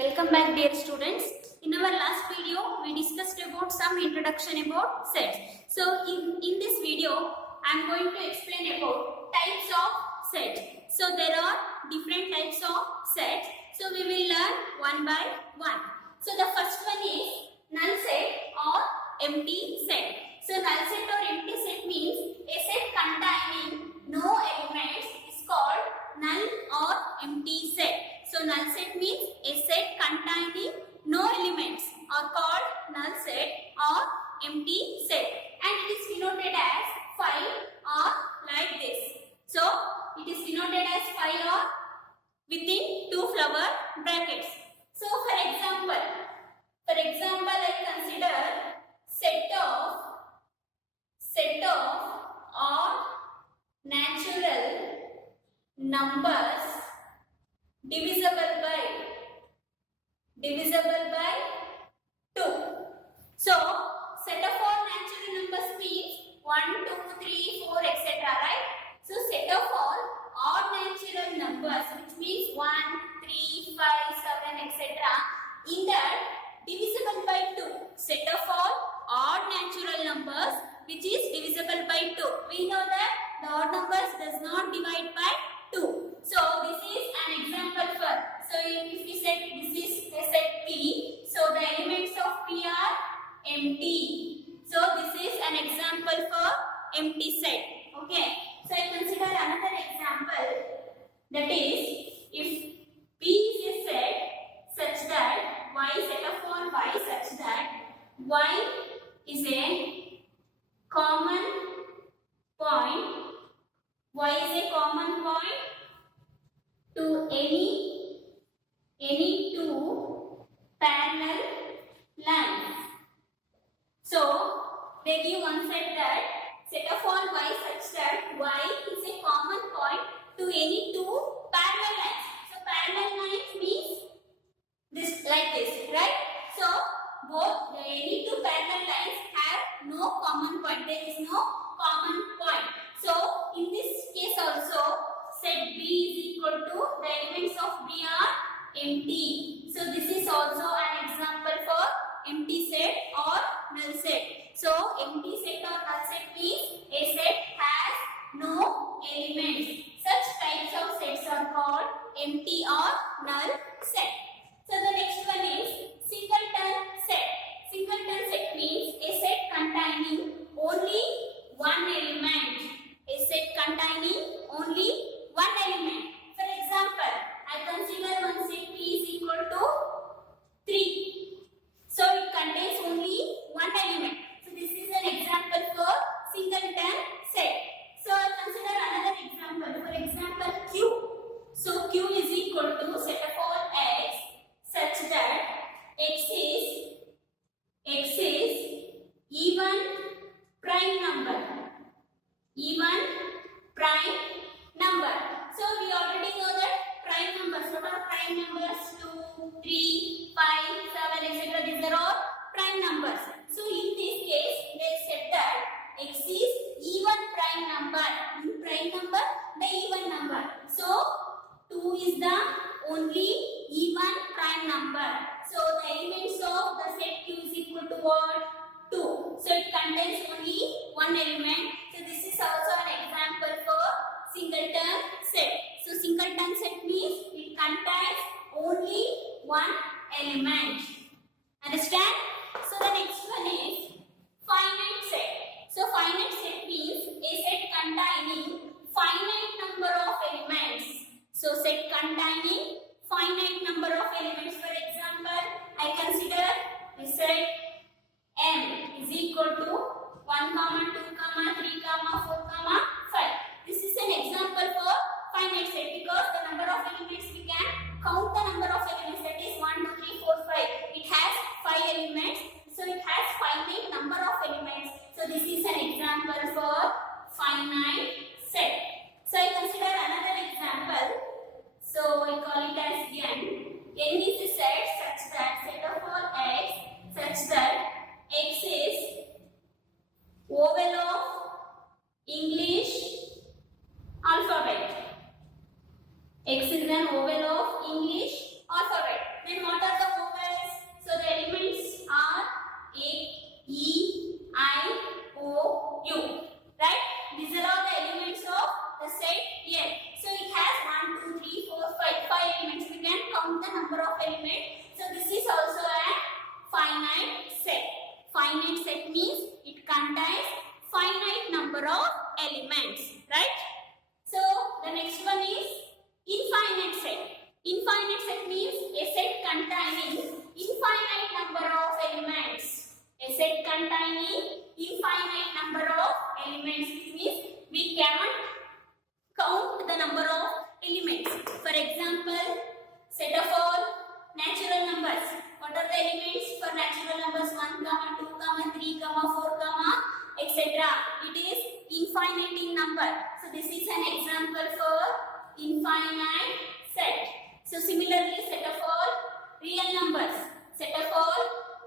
Welcome back, dear students. In our last video, we discussed about some introduction about sets. So in this video, I am going to explain about types of sets. So there are different types of sets. So we will learn one by one. So the first one is null set or empty set. So null set or empty set means a set containing no elements is called null or empty set. So null set means a set containing no elements are called null set or empty set, and it is denoted as phi or like this. So it is denoted as phi or within two flower brackets. So for example I consider set of odd natural numbers divisible by 2. So set of all natural numbers means 1, 2, 3, 4, etc. right? So set of all odd natural numbers, which means 1, 3, 5, 7, etc. in that divisible by 2. Set of all odd natural numbers which is divisible by 2. We know that the odd numbers does not divide by 2. So this is an example for. So if we set this is a set P, so the elements of P are empty. So this is an example for empty set. Okay. So I consider another example, that is if P is a set such that Y set upon Y such that Y is a common point. Y is a common point to any two parallel lines. So they give one set that set of all Y such that Y is a common point to any two parallel lines. So parallel lines means this like this, right? So both any two parallel lines have no common point. There is no common point. So in this case also set B is equal to the elements of B are empty. So this is also an example for empty set or null set. So empty set or null set means a set has no elements. Such types of sets are called empty or null set. So the next one is singleton set. Singleton set means a set containing only one element. A set containing only one element. For example, I consider one set P is equal to 3. So it contains only one element. So this is an example for singleton set. So I consider another example. For example, Q. So Q is equal to set of all x such that x is even prime number. Even prime number. So we already know that prime numbers. What are prime numbers? 2, 3, 5, 7, etc. These are all prime numbers. So in this case, they said that x is even prime number. In prime number, the even number. So 2 is the only even prime number. So the elements of the set Q is equal to what? 2. So it contains only one element. So this is also an example for singleton set. So singleton set means it contains only one element. Understand? So the next one is finite set. So finite set means a set containing finite number of elements. So set containing finite number of elements. For example, I consider a set M is equal to 1, 2, 3, 4, 5. This is an example for finite set because the number of elements we can count the number of elements, that is 1, 2, 3, 4, 5. It has 5 elements, so it has finite number of elements. So this is an example for finite set. So I consider another example. So I call it as N. N is a set such that set of all x such that x is oval of English alphabet. X is an oval of English alphabet. Then what are For example, set of all natural numbers. What are the elements for natural numbers? 1, 2, 3, 4, etc. It is infinite in number. So this is an example for infinite set. So similarly, set of all real numbers, set of all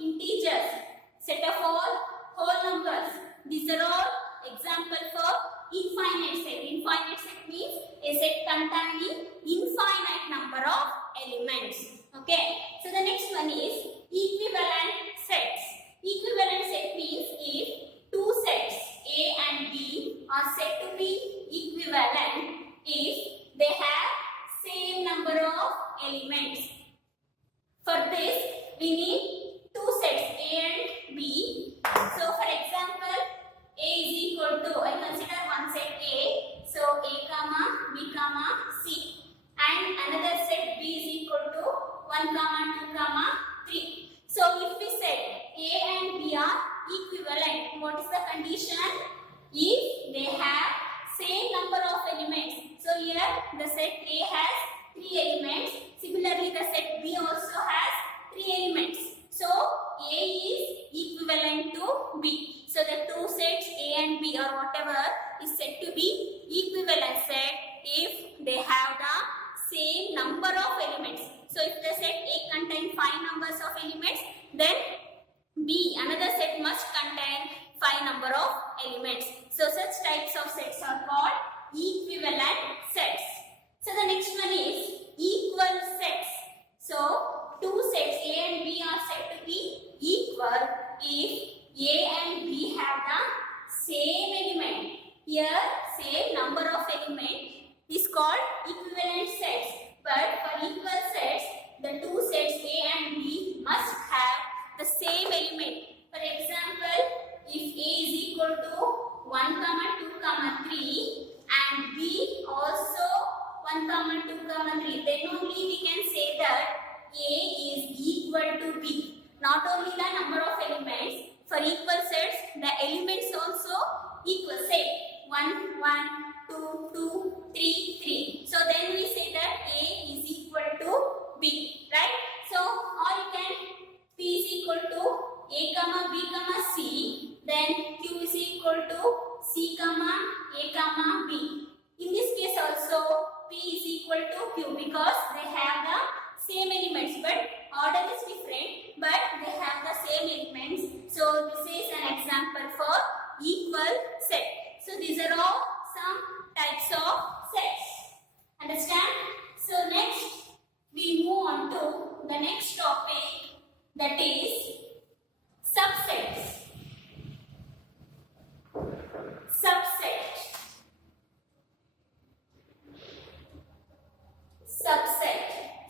integers, set of all whole numbers. These are all examples for infinite set. Infinite set means a set containing infinite number of elements. Okay. So the next one is equivalent sets. Equivalent set means if two sets A and B are said to be equivalent if they have same number of elements. For this, we need two sets A and B. So for example, A is equal to, I consider one set A. So A comma B comma C, and another set B is equal to 1 2 3. So if we say A and B are equivalent, what is the condition? If they have same number of elements. So here the set A has 3 elements. Similarly, the set B also has 3 elements. So A is equivalent to B. So the two sets A and B or whatever is said to be equivalent set if they have the same number of elements. So if the set A contains 5 numbers of elements, then B, another set, must contain 5 number of elements. So such types of sets are called equivalent sets. So the next one is equal sets. So two sets A and B are said to be equal if A and B have the same element. Here same number of elements is called equivalent sets. But for equal sets, the two sets A and B must have the same element. For example, if A is equal to 1, 2, 3 and B also 1, 2, 3, then only we can say that A is equal to B. Not only the number of elements, for equal sets, the elements also equal. Say 1, 2, 2, 3, 3. So then we say that A is equal to B, right? So or you can P is equal to A comma B comma C, then Q is equal to C comma A comma B. In this case also P is equal to Q because they have the same elements, but order is different, but they have the same elements. So this is an example for equal set. So these are all some types of sets. Understand? So next we move on to the next topic, that is subsets. Subset. Subset.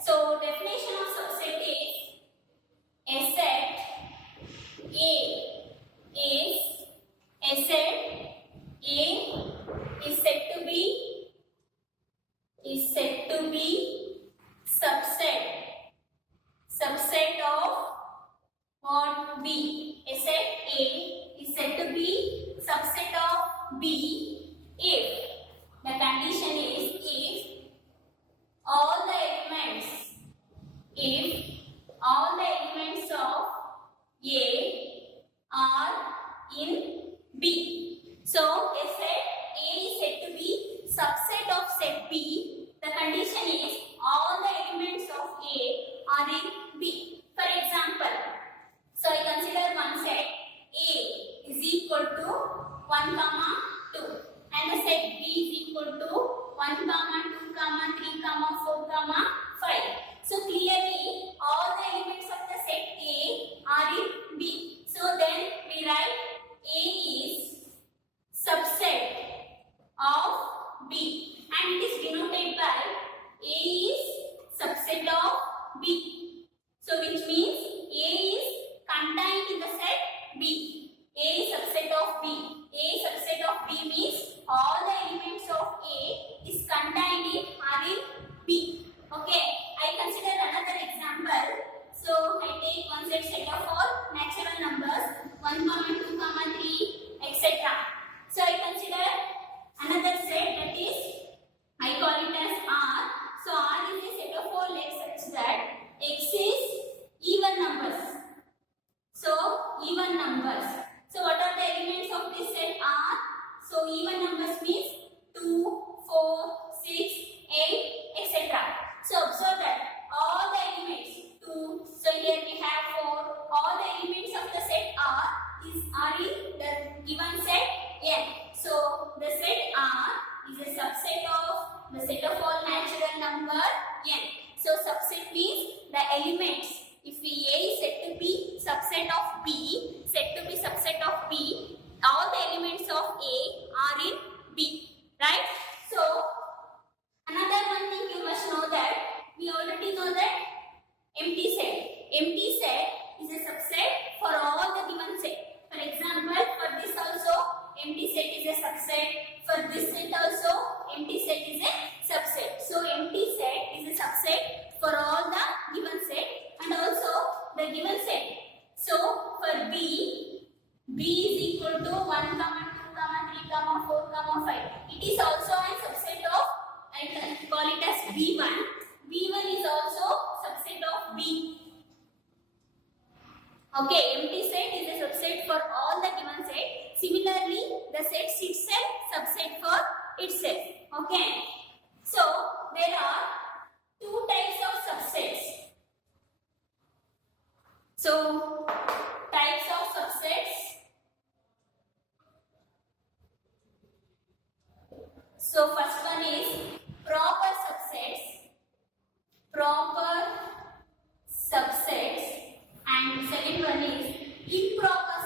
So definition of subset is a set A is a set A is said to be subset of what? B. A set A is said to be subset of B if the condition is if all the elements of A are in B. So a set A is said to be subset of set B. The condition is all the elements of A are in B. For example, so I consider one set A is equal to 1, 2 and the set B is equal to 1, 2, 3, 4, 5. So clearly all the elements of the set A are in B. So then we write A is subset of B and it is denoted by A is subset of B. So which means A is contained in the set B. A is subset of B. A subset of B means all the elements of A is contained in are in B. Okay, I consider another example. So I take one set of all natural numbers 1, 2, 3, etc. So I consider another set, that is I call it as R. So R number n. So subset means the elements. If A is said to be subset of B, all the elements of A are in B, right? So another one thing you must know that we already know that empty set. Empty set is a subset for all the given set. For example, for this also empty set is a subset. For this set also empty set is a subset. So empty set is a subset for all the given set and also the given set. So for B is equal to 1, 2, 3, 4, 5. It is also a subset of, I can call it as B1. B1 is also subset of B. Okay, empty set is a subset for all the given set. Similarly, the set itself subset for itself. Okay. So there are two types of subsets. So types of subsets. So first one is proper subsets, and second one is improper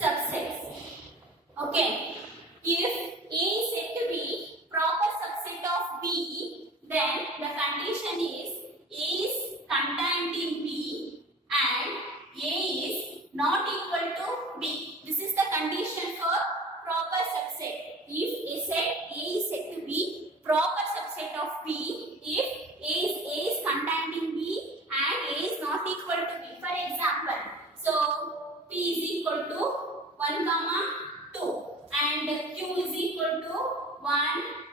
subsets. Okay, if A is said to be proper subset of B, then the condition is A is contained in B and A is not equal to B. This is the condition for proper subset. If a is said to be proper subset of B, if A is contained in B and A is not equal to B. For example, so P is equal to 1, 2 and Q is equal to 1,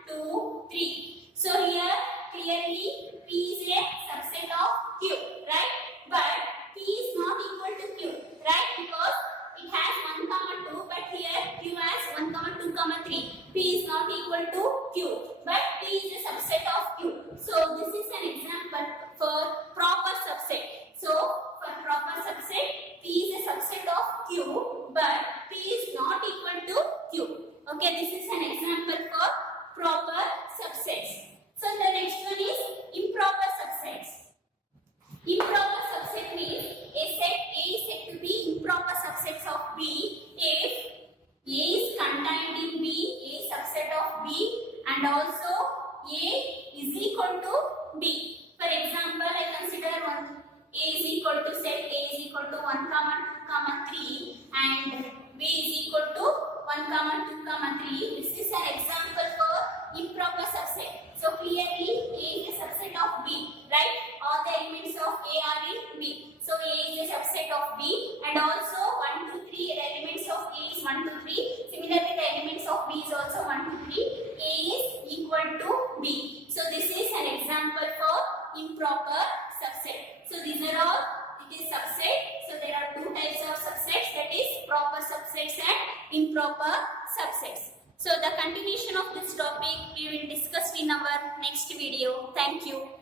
2, 3. So here clearly P is a subset of Q, right? But P is not equal to Q, right? Because it has 1, 2, but here Q has 1, 2, 3. P is not equal to Q, but P is a subset of Q. So this is an example for proper subset. So for proper subset, P is a subset of Q, but P is not equal to Q. Okay, this is an example for proper subsets. So the next one is improper subsets. Improper subset means a set A is said to be improper subsets of B if A is contained in B, A is subset of B, and also A is equal to B. For example, I consider one A is equal to set A is equal to 1, 2, 3 and B is equal to 1, 2, 3. This is an example for improper subset. So clearly A is a subset of B, right? All the elements of A are in B. So A is a subset of B and also 1, 2, 3, the elements of A is 1, 2, 3. Similarly, the elements of B is also 1, 2, 3. A is equal to B. So this is an example for improper subset. So these are all, it is subset. So there are two types of subsets, that is proper subsets and improper subsets. So the continuation of this topic we will discuss in our next video. Thank you.